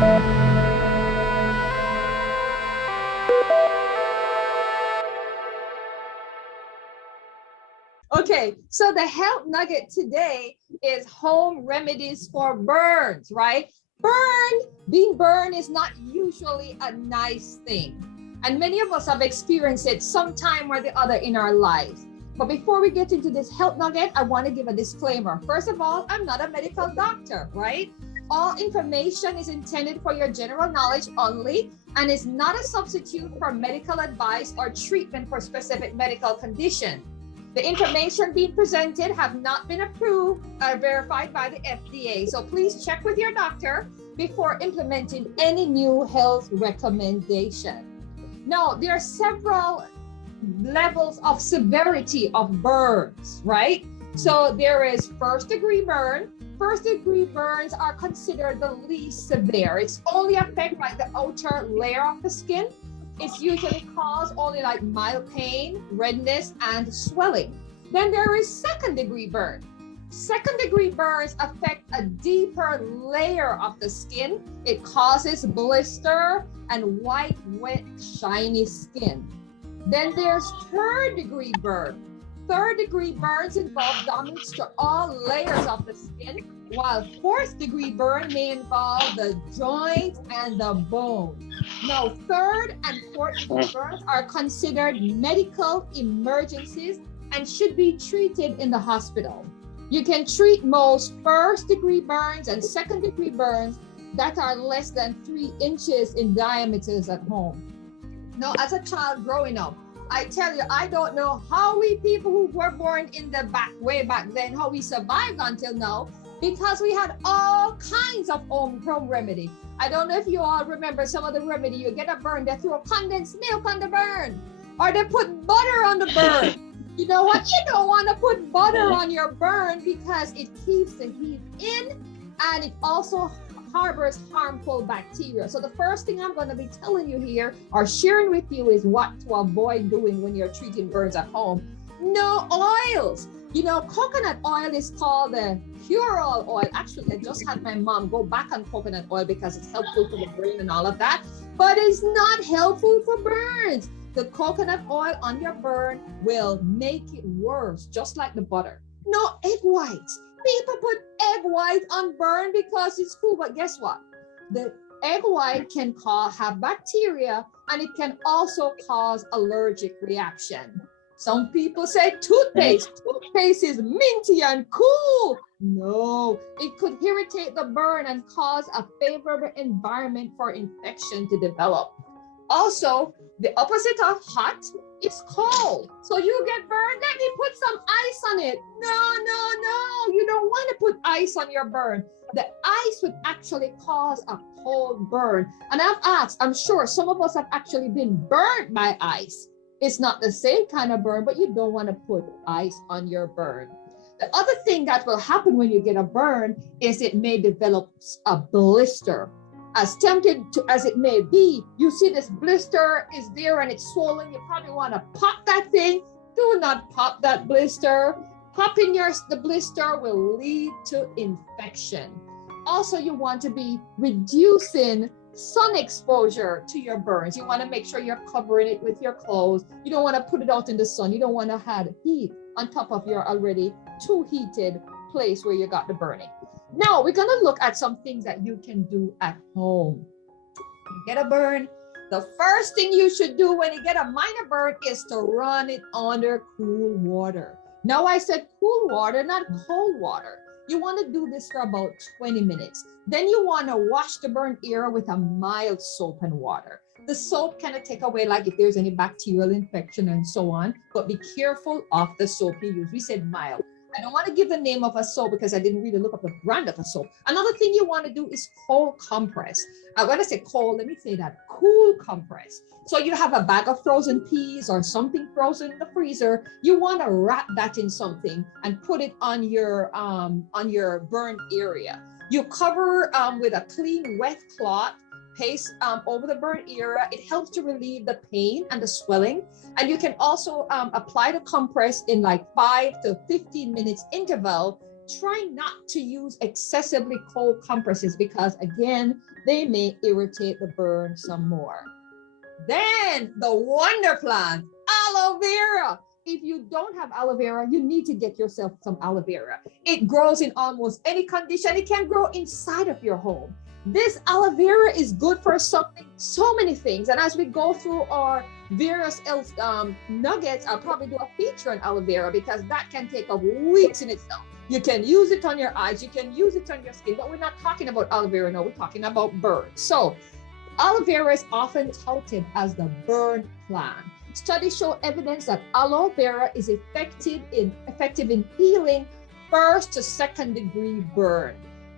Okay, so the health nugget today is home remedies for burns, right? Being burned is not usually a nice thing. And many of us have experienced it sometime or the other in our lives. But before we get into this health nugget, I want to give a disclaimer. First of all, I'm not a medical doctor, right? All information is intended for your general knowledge only and is not a substitute for medical advice or treatment for specific medical condition. The information being presented have not been approved or verified by the FDA. So please check with your doctor before implementing any new health recommendation. Now, there are several levels of severity of burns, right? So there is first degree burn. First degree burns are considered the least severe. It's only affect like the outer layer of the skin. It's usually cause only like mild pain, redness, and swelling. Then there is second degree burn. Second degree burns affect a deeper layer of the skin. It causes blister and white, wet, shiny skin. Then there's third degree burn. Third degree burns involve damage to all layers of the skin, while fourth degree burn may involve the joint and the bone. Now, third and fourth degree burns are considered medical emergencies and should be treated in the hospital. You can treat most first degree burns and second degree burns that are less than 3 inches in diameters at home. Now, as a child growing up, I tell you, I don't know how we people who were born in the way back then, how we survived until now, because we had all kinds of home remedy. I don't know if you all remember some of the remedy. You get a burn, they throw condensed milk on the burn, or they put butter on the burn. You know what? You don't want to put butter on your burn because it keeps the heat in, and it also harbors harmful bacteria. So the first thing I'm going to be telling you here or sharing with you is what to avoid doing when you're treating burns at home. No oils. You know, coconut oil is called the cure-all oil. Actually, I just had my mom go back on coconut oil because it's helpful for the brain and all of that, but it's not helpful for burns. The coconut oil on your burn will make it worse, just like the butter. No egg whites. People put egg white on burn because it's cool, but guess what? The egg white can have bacteria, and it can also cause allergic reaction. Some people say toothpaste is minty and cool. No, it could irritate the burn and cause a favorable environment for infection to develop. Also, the opposite of hot is cold. So you get burned, let me put some ice on it. No, you don't want to put ice on your burn. The ice would actually cause a cold burn. And I've asked, I'm sure some of us have actually been burnt by ice. It's not the same kind of burn, but you don't want to put ice on your burn. The other thing that will happen when you get a burn is it may develop a blister. As tempted to as it may be, you see this blister is there and it's swollen. You probably want to pop that thing. Do not pop that blister. Popping the blister will lead to infection. Also, you want to be reducing sun exposure to your burns. You want to make sure you're covering it with your clothes. You don't want to put it out in the sun. You don't want to have heat on top of your already too heated place where you got the burning. Now we're going to look at some things that you can do at home. You get a burn. The first thing you should do when you get a minor burn is to run it under cool water. Now I said cool water, not cold water. You want to do this for about 20 minutes. Then you want to wash the burn area with a mild soap and water. The soap kind of take away like if there's any bacterial infection and so on, but be careful of the soap you use. We said mild. I don't want to give the name of a soap because I didn't really look up the brand of a soap. Another thing you want to do is cold compress. When I say cold, let me say that cool compress. So you have a bag of frozen peas or something frozen in the freezer. You want to wrap that in something and put it on your burn area. You cover with a clean wet cloth. Paste over the burn area. It helps to relieve the pain and the swelling. And you can also apply the compress in like 5 to 15 minutes interval try not to use excessively cold compresses because again, they may irritate the burn some more. Then the wonder plant, aloe vera. If you don't have aloe vera, you need to get yourself some aloe vera. It grows in almost any condition. It can grow inside of your home. This aloe vera is good for something, so many things. And as we go through our various nuggets, I'll probably do a feature on aloe vera because that can take up weeks in itself. You can use it on your eyes, you can use it on your skin, but we're not talking about aloe vera now, we're talking about burns. So aloe vera is often touted as the burn plant. Studies show evidence that aloe vera is effective in healing first to second degree burn.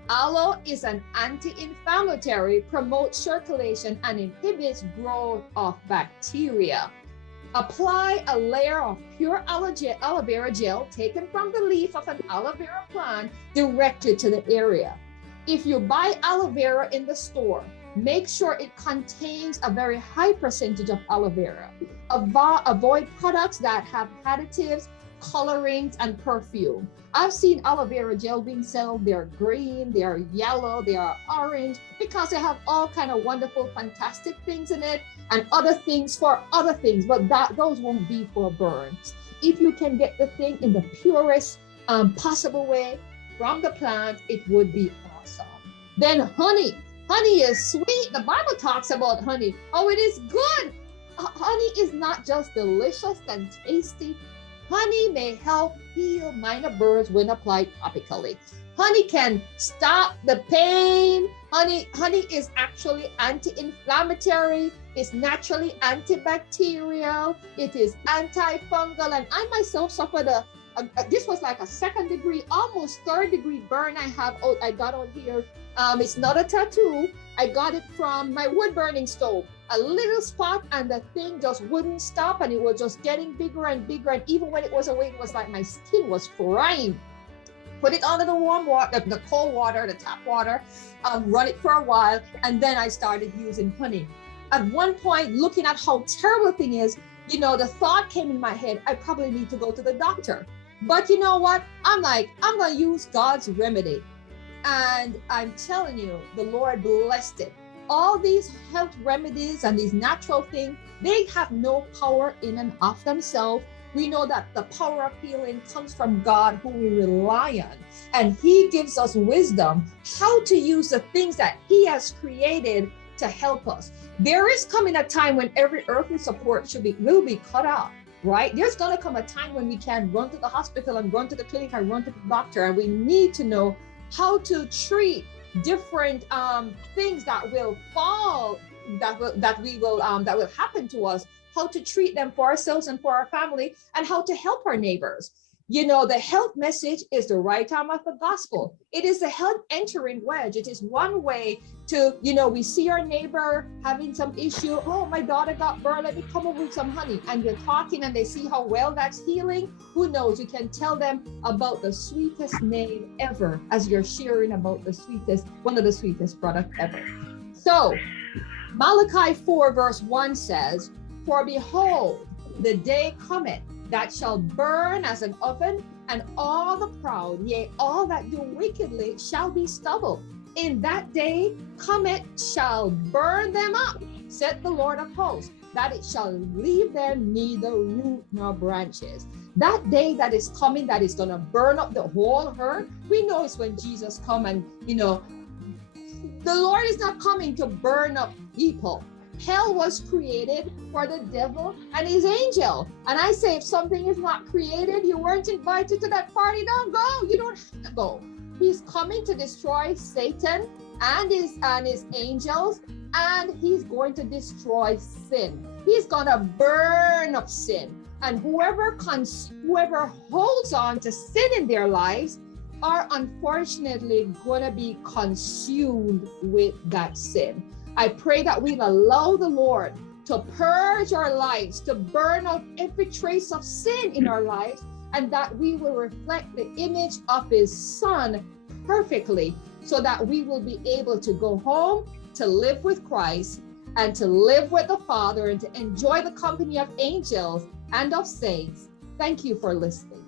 Aloe is an anti-inflammatory, promotes circulation, and inhibits growth of bacteria. Apply a layer of pure aloe vera gel taken from the leaf of an aloe vera plant directly to the area. If you buy aloe vera in the store, make sure it contains a very high percentage of aloe vera. Avoid products that have additives, colorings, and perfume. I've seen aloe vera gel being sold. They're green, they are yellow, they are orange, because they have all kind of wonderful, fantastic things in it and other things for other things, but those won't be for burns. If you can get the thing in the purest possible way from the plant, it would be awesome. Then honey. Honey is sweet. The Bible talks about honey. Oh, it is good. Honey is not just delicious and tasty. Honey may help heal minor burns when applied topically. Honey can stop the pain. Honey is actually anti-inflammatory. It's naturally antibacterial. It is antifungal. And I myself suffered this was like a second degree, almost third degree burn I got on here. It's not a tattoo. I got it from my wood burning stove. A little spot and the thing just wouldn't stop, and it was just getting bigger and bigger. And even when it was away, it was like my skin was frying. Put it under the warm water, the cold water, the tap water, run it for a while, and then I started using honey. At one point, looking at how terrible the thing is, the thought came in my head, I probably need to go to the doctor. But you know what? I'm going to use God's remedy. And I'm telling you, the Lord blessed it. All these health remedies and these natural things, they have no power in and of themselves. We know that the power of healing comes from God, who we rely on. And He gives us wisdom how to use the things that He has created to help us. There is coming a time when every earthly support will be cut off, right? There's going to come a time when we can run to the hospital and run to the clinic and run to the doctor, and we need to know how to treat different things that will happen to us, how to treat them for ourselves and for our family, and how to help our neighbors. The health message is the right arm of the gospel. It is the health entering wedge. It is one way to, we see our neighbor having some issue. Oh, my daughter got burned. Let me come over with some honey. And you're talking and they see how well that's healing. Who knows? You can tell them about the sweetest name ever as you're sharing about one of the sweetest products ever. So Malachi 4 verse 1 says, "For behold, the day cometh that shall burn as an oven, and all the proud, yea, all that do wickedly, shall be stubble. In that day cometh shall burn them up, said the Lord of hosts, that it shall leave them neither root nor branches." That day that is coming, that is going to burn up the whole earth, we know it's when Jesus come. And the Lord is not coming to burn up people. Hell was created for the devil and his angel. And I say, if something is not created, you weren't invited to that party, don't go. You don't have to go. He's coming to destroy Satan and his angels, and he's going to destroy sin. He's going to burn up sin. And whoever holds on to sin in their lives are unfortunately going to be consumed with that sin. I pray that we'll allow the Lord to purge our lives, to burn out every trace of sin in our lives, and that we will reflect the image of His Son perfectly, so that we will be able to go home, to live with Christ, and to live with the Father, and to enjoy the company of angels and of saints. Thank you for listening.